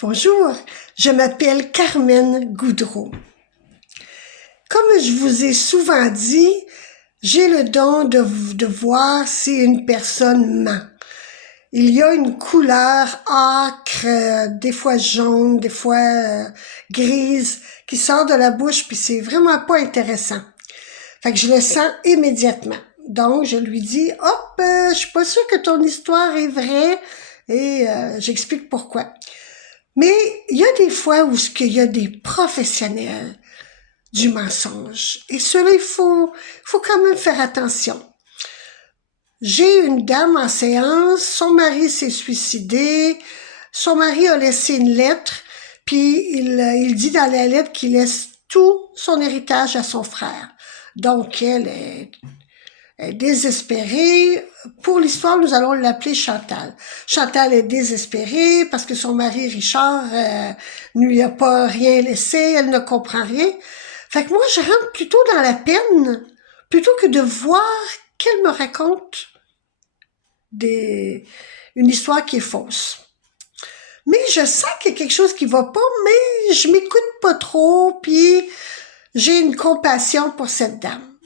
Bonjour, je m'appelle Carmen Goudreau. Comme je vous ai souvent dit, j'ai le don de voir si une personne ment. Il y a une couleur âcre, des fois jaune, des fois grise, qui sort de la bouche, puis c'est vraiment pas intéressant. Fait que je le sens immédiatement. Donc, je lui dis, hop, je suis pas sûre que ton histoire est vraie, et j'explique pourquoi. Mais il y a des fois où il y a des professionnels du mensonge. Et cela, il faut quand même faire attention. J'ai une dame en séance, son mari s'est suicidé, son mari a laissé une lettre, puis il dit dans la lettre qu'il laisse tout son héritage à son frère. Donc, elle est désespérée. Pour l'histoire, nous allons l'appeler Chantal. Chantal est désespérée parce que son mari Richard ne lui a pas rien laissé, elle ne comprend rien. Fait que moi, je rentre plutôt dans la peine, plutôt que de voir qu'elle me raconte une histoire qui est fausse. Mais je sens qu'il y a quelque chose qui va pas, mais je m'écoute pas trop, puis j'ai une compassion pour cette dame.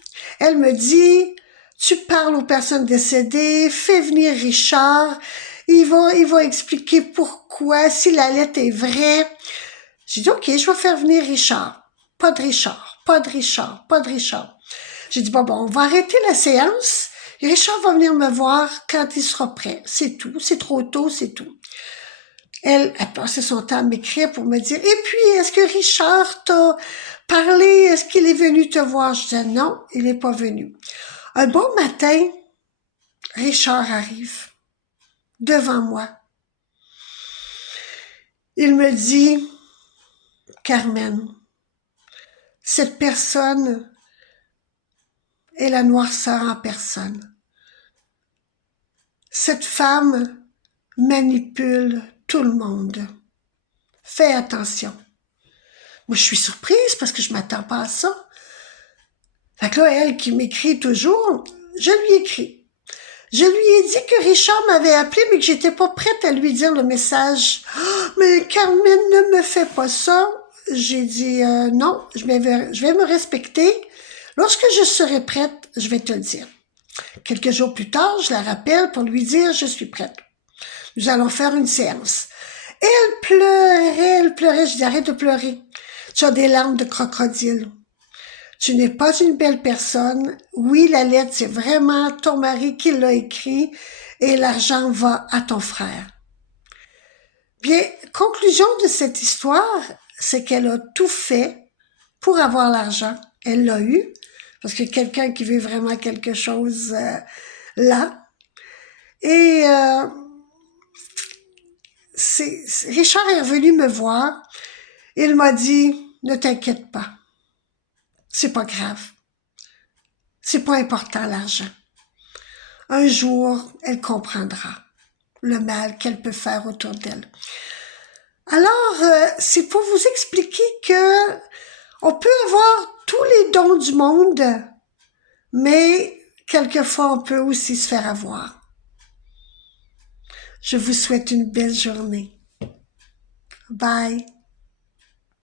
Elle me dit, tu parles aux personnes décédées, fais venir Richard, il va expliquer pourquoi, si la lettre est vraie. J'ai dit, ok, je vais faire venir Richard. Pas de Richard, pas de Richard, pas de Richard. J'ai dit, bon, on va arrêter la séance. Richard va venir me voir quand il sera prêt. C'est tout, c'est trop tôt, c'est tout. Elle a passé son temps à m'écrire pour me dire, et puis, est-ce que Richard t'a parlé? Est-ce qu'il est venu te voir? Je disais, non, il n'est pas venu. Un bon matin, Richard arrive devant moi. Il me dit, Carmen, cette personne est la noirceur en personne. Cette femme manipule tout le monde. Fais attention. Moi, je suis surprise parce que je m'attends pas à ça. Fait que là, elle qui m'écrit toujours, je lui écris. Je lui ai dit que Richard m'avait appelé, mais que j'étais pas prête à lui dire le message. Oh, mais Carmen, ne me fais pas ça. J'ai dit non, je vais me respecter. Lorsque je serai prête, je vais te le dire. Quelques jours plus tard, je la rappelle pour lui dire je suis prête. Nous allons faire une séance. Elle pleurait. Je dis arrête de pleurer. Tu as des larmes de crocodile. Tu n'es pas une belle personne. Oui, la lettre, c'est vraiment ton mari qui l'a écrit et l'argent va à ton frère. Bien, conclusion de cette histoire, c'est qu'elle a tout fait pour avoir l'argent. Elle l'a eu, parce que quelqu'un qui veut vraiment quelque chose là. Et Richard est revenu me voir. Il m'a dit, ne t'inquiète pas. C'est pas grave. C'est pas important l'argent. Un jour, elle comprendra le mal qu'elle peut faire autour d'elle. Alors, c'est pour vous expliquer que on peut avoir tous les dons du monde, mais quelquefois on peut aussi se faire avoir. Je vous souhaite une belle journée. Bye.